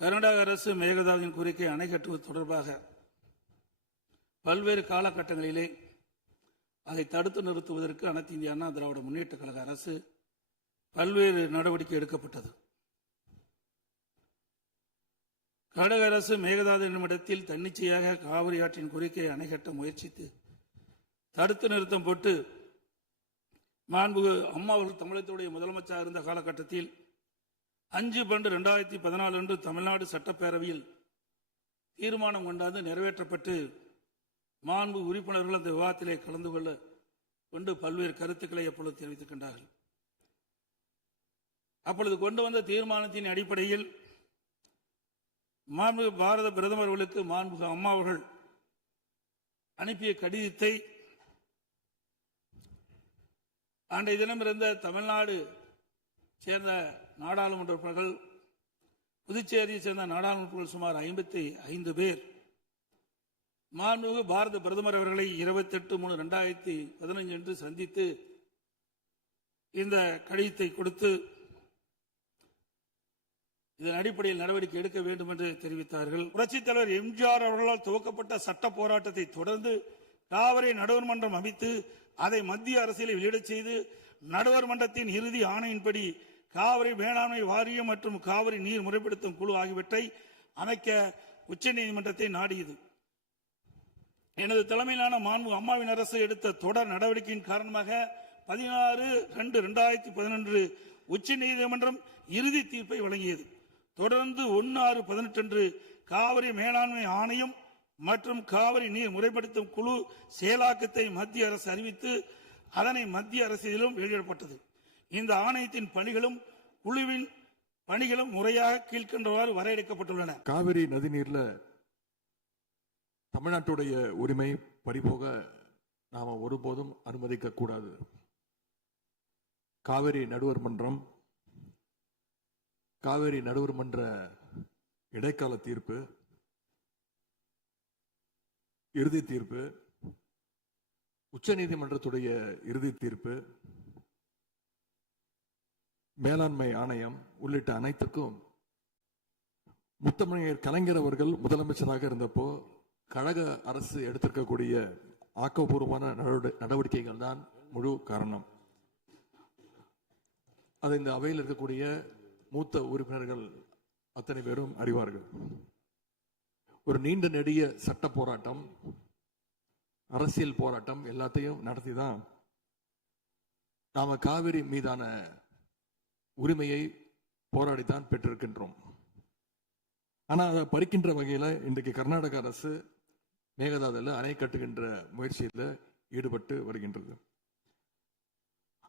கர்நாடக அரசு மேகதாதுவின் கோரிக்கை அணை கட்டுவது தொடர்பாக பல்வேறு காலகட்டங்களிலே அதை தடுத்து நிறுத்துவதற்கு அனைத்து இந்திய அண்ணா திராவிட முன்னேற்ற கழக அரசு பல்வேறு நடவடிக்கை எடுக்கப்பட்டது. கர்நாடக அரசு மேகதாது என்னும் இடத்தில் தன்னிச்சையாக காவிரி ஆற்றின் கோரிக்கையை அணை கட்ட முயற்சித்து தடுத்து நிறுத்தம் போட்டு மாண்புமிகு அம்மா அவர்கள் தமிழகத்துடைய முதலமைச்சராக இருந்த காலகட்டத்தில் 5/12/2014 அன்று தமிழ்நாடு சட்டப்பேரவையில் தீர்மானம் கொண்டாந்து நிறைவேற்றப்பட்டு மாண்பு உறுப்பினர்கள் அந்த விவாதத்திலே கலந்து கொண்டு பல்வேறு கருத்துக்களை அப்பொழுது தெரிவித்துக் அப்பொழுது கொண்டு வந்த தீர்மானத்தின் அடிப்படையில் மாண்புமிகு பாரத பிரதமர் அவர்களுக்கு மாண்புமிகு அம்மா அவர்கள் அனுப்பிய கடிதத்தை அன்றைய தினம் இருந்த தமிழ்நாடு சேர்ந்த நாடாளுமன்ற உறுப்பினர்கள், புதுச்சேரியை சேர்ந்த நாடாளுமன்ற உறுப்பினர்கள் சுமார் 55 பேர் மாண்புமிகு பாரத பிரதமர் அவர்களை 28/3/2015 அன்று சந்தித்து இந்த கடிதத்தை கொடுத்து இதன் அடிப்படையில் நடவடிக்கை எடுக்க வேண்டும் என்று தெரிவித்தார்கள். புரட்சித் தலைவர் எம்ஜிஆர் அவர்களால் துவக்கப்பட்ட சட்ட போராட்டத்தை தொடர்ந்து காவிரி நடுவர் மன்றம் அமைத்து அதை மத்திய அரசியலை வெளியிடச் செய்து நடுவர் மன்றத்தின் இறுதி ஆணையின்படி காவிரி மேலாண்மை வாரியம் மற்றும் காவிரி நீர் முறைப்படுத்தும் குழு ஆகியவற்றை அமைக்க உச்சநீதிமன்றத்தை நாடியது. எனது தலைமையிலான மாண்பு அம்மாவின் அரசு எடுத்த தொடர் நடவடிக்கையின் காரணமாக 16/2/2011 உச்சநீதிமன்றம் இறுதி தீர்ப்பை வழங்கியது. தொடர்ந்து 1/6/18 அன்று காவிரி மேலாண்மை ஆணையம் மற்றும் காவிரி நீர் முறைப்படுத்தும் குழு செயலாக்கத்தை மத்திய அரசு அறிவித்து அதனை மத்திய அரசிலும் வெளியிடப்பட்டது. இந்த ஆணையத்தின் பணிகளும் குழுவின் பணிகளும் முறையாக கீழ்கண்டவாறு வரையறுக்கப்பட்டுள்ளன. காவிரி நதிநீர்ல தமிழ்நாட்டுடைய உரிமை பறிபோக நாம ஒருபோதும் அனுமதிக்க கூடாது. காவிரி நடுவர் மன்றம், காவிரி நடுவர் மன்ற இடைக்கால தீர்ப்பு, இறுதி தீர்ப்பு, உச்சநீதிமன்றத்துடைய இறுதி தீர்ப்பு, மேலாண்மை ஆணையம் உள்ளிட்ட அனைத்துக்கும் முத்தமிழர் கலைஞர் அவர்கள் முதலமைச்சராக இருந்தப்போ கழக அரசு எடுத்திருக்கக்கூடிய ஆக்கப்பூர்வமான நடவடிக்கைகள் தான் முழு காரணம். அதை இந்த அவையில் இருக்கக்கூடிய மூத்த உறுப்பினர்கள் அத்தனை பேரும் அறிவார்கள். ஒரு நீண்ட நெடிய சட்ட போராட்டம், அரசியல் போராட்டம் எல்லாத்தையும் நடத்திதான் நாம காவிரி மீதான உரிமையை போராடித்தான் பெற்றிருக்கின்றோம். ஆனா அதை பறிக்கின்ற வகையில இன்றைக்கு கர்நாடக அரசு மேகதாதுல அணை கட்டுகின்ற முயற்சியில் ஈடுபட்டு வருகின்றது.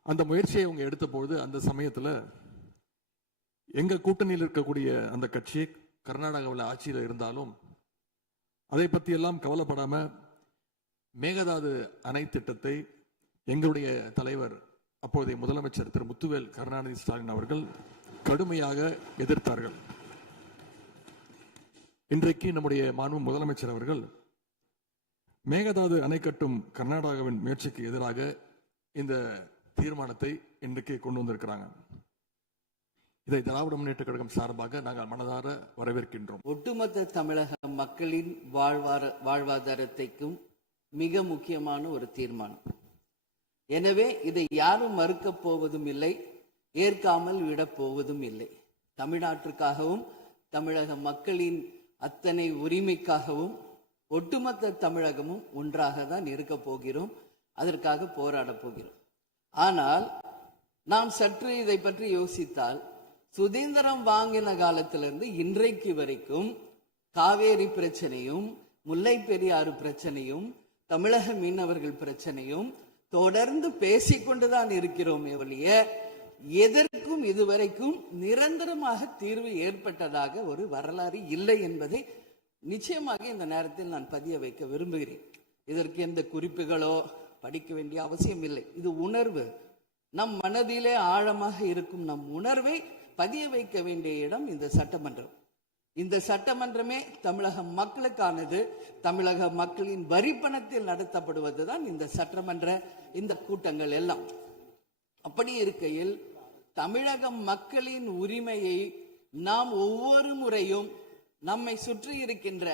அந்த முயற்சியை அவங்க எடுத்த பொழுது அந்த சமயத்துல எங்க கூட்டணியில் இருக்கக்கூடிய அந்த கட்சி கர்நாடகாவில் ஆட்சியில் இருந்தாலும் அதை பற்றி எல்லாம் கவலைப்படாம மேகதாது அணை திட்டத்தை எங்களுடைய தலைவர் அப்போதைய முதலமைச்சர் திரு முத்துவேல் கருணாநிதி ஸ்டாலின் அவர்கள் கடுமையாக எதிர்த்தார்கள். இன்றைக்கு நம்முடைய மாண்பு முதலமைச்சர் அவர்கள் மேகதாது அணை கட்டும் கர்நாடகாவின் முயற்சிக்கு எதிராக இந்த தீர்மானத்தை இன்றைக்கு கொண்டு வந்திருக்கிறாங்க. இதை திராவிட முன்னேற்ற கழகம் சார்பாக நாங்கள் மனதார வரவேற்கின்றோம். ஒட்டுமொத்த தமிழக மக்களின் வாழ்வாதாரத்தைக்கும் மிக முக்கியமான ஒரு தீர்மானம். எனவே இதை யாரும் மறுக்கப் போவதும் இல்லை, ஏற்காமல் விடப் போவதும் இல்லை. தமிழ்நாட்டிற்காகவும் தமிழக மக்களின் அத்தனை உரிமைக்காகவும் ஒட்டுமொத்த தமிழகமும் ஒன்றாக தான் இருக்க போகிறோம், அதற்காக போராட போகிறோம். ஆனால் நாம் சற்று இதை பற்றி யோசித்தால், சுதந்திரம் வாங்கின காலத்திலிருந்து இன்றைக்கு வரைக்கும் காவேரி பிரச்சனையும் முல்லை பெரியாறு பிரச்சனையும் தமிழக மீனவர்கள் பிரச்சனையும் தொடர்ந்து பேசிக்கொண்டுதான் இருக்கிறோமே ஒழிய எதற்கும் இதுவரைக்கும் நிரந்தரமாக தீர்வு ஏற்பட்டதாக ஒரு வரலாறு இல்லை என்பதை நிச்சயமாக இந்த நேரத்தில் நான் பதிய வைக்க விரும்புகிறேன். இதற்கு எந்த குறிப்புகளோ படிக்க வேண்டிய அவசியம் இல்லை. இது உணர்வு, நம் மனதிலே ஆழமாக இருக்கும் நம் உணர்வை பதிய வைக்க வேண்டிய இடம் இந்த சட்டமன்றம். இந்த சட்டமன்றமே தமிழக மக்களுக்கானது. தமிழக மக்களின் வரி பணத்தில் நடத்தப்படுவதுதான் இந்த சட்டமன்ற இந்த கூட்டங்கள் எல்லாம். அப்படி இருக்கையில் தமிழக மக்களின் உரிமையை நாம் ஒவ்வொரு முறையும் நம்மை சுற்றி இருக்கின்ற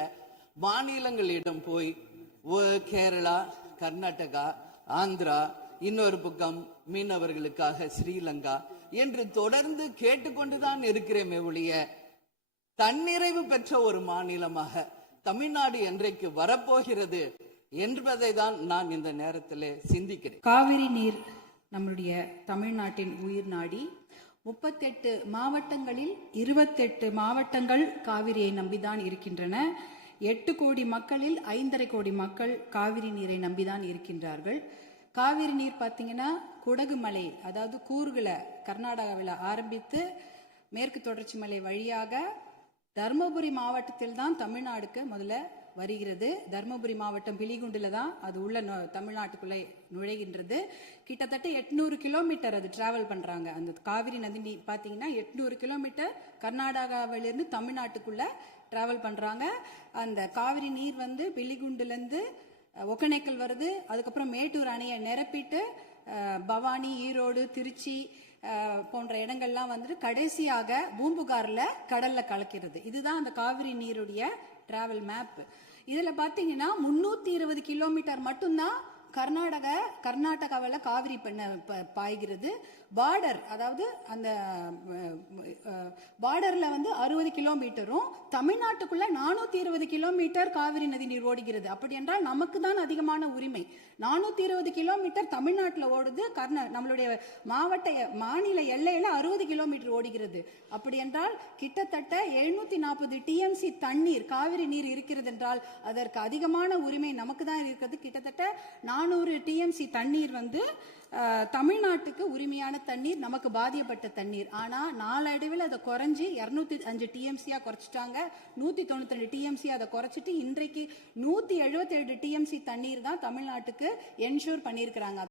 மாநிலங்களிடம் போய் கேரளா, கர்நாடகா, ஆந்திரா, இன்னொரு பக்கம் மீனவர்களுக்காக ஸ்ரீலங்கா என்று தொடர்ந்து கேட்டுக்கொண்டுதான் இருக்கிறேமே ஒழிய தன்னிறைவு பெற்ற ஒரு மாநிலமாக தமிழ்நாடு என்றைக்கு வரப்போகிறது என்பதை தான் நான் இந்த நேரத்தில் சிந்திக்கிறேன். காவிரி நீர் நம்முடைய தமிழ்நாட்டின் உயிர் நாடி. 38 மாவட்டங்களில் 28 மாவட்டங்கள் காவிரியை நம்பிதான் இருக்கின்றன. 8 கோடி மக்களில் 5.5 கோடி மக்கள் காவிரி நீரை நம்பிதான் இருக்கின்றார்கள். காவிரி நீர் பார்த்தீங்கன்னா குடகு மலை, அதாவது கூர்கில் கர்நாடகாவில் ஆரம்பித்து மேற்கு தொடர்ச்சி மலை வழியாக தருமபுரி மாவட்டத்தில் தான் தமிழ்நாடுக்கு முதல்ல வருகிறது. தருமபுரி மாவட்டம் பிலிகுண்டில் தான் அது உள்ள தமிழ்நாட்டுக்குள்ளே நுழைகின்றது. கிட்டத்தட்ட 800 கிலோமீட்டர் அது டிராவல் பண்றாங்க. அந்த காவிரி நதி பார்த்தீங்கன்னா 800 கிலோமீட்டர் கர்நாடகாவிலிருந்து தமிழ்நாட்டுக்குள்ள டிராவல் பண்றாங்க. அந்த காவிரி நீர் வந்து பிலிகுண்டுலேருந்து ஒகேனக்கல் வருது. அதுக்கப்புறம் மேட்டூர் அணையை நிரப்பிட்டு பவானி, ஈரோடு, திருச்சி போன்ற இடங்கள்லாம் வந்துட்டு கடைசியாக பூம்புகார்ல கடல்ல கலக்கிறது. இதுதான் அந்த காவிரி நீருடைய டிராவல் மேப். இதுல பாத்தீங்கன்னா 320 கிலோமீட்டர் மட்டும்தான் கர்நாடகாவில் காவிரி பாய்கிறது. பார்டர், அதாவது அந்த பார்டர்ல வந்து 60 கிலோமீட்டரும் தமிழ்நாட்டுக்குள்ள 420 கிலோமீட்டர் காவிரி நதி நீர் ஓடுகிறது. அப்படி என்றால் நமக்கு தான் அதிகமான உரிமை. 420 கிலோமீட்டர் தமிழ்நாட்டில் ஓடுது, நம்மளுடைய மாநில எல்லையில 60 கிலோமீட்டர் ஓடுகிறது. அப்படி என்றால் கிட்டத்தட்ட 740 டிஎம்சி தண்ணீர், காவிரி நீர் இருக்கிறது என்றால் அதற்கு அதிகமான உரிமை நமக்கு தான் இருக்கிறது. கிட்டத்தட்ட 400 டிஎம்சி தண்ணீர் வந்து தமிழ்நாட்டுக்கு உரிமையான தண்ணீர், நமக்கு பாதிக்கப்பட்ட தண்ணீர். ஆனா நாளடைவில் அதை குறைஞ்சி 205 டிஎம்சியா குறைச்சிட்டாங்க. 192 டிஎம்சி அதை குறைச்சிட்டு இன்றைக்கு 177 டிஎம்சி தண்ணீர் தான் தமிழ்நாட்டுக்கு என்ஷூர் பண்ணியிருக்கிறாங்க.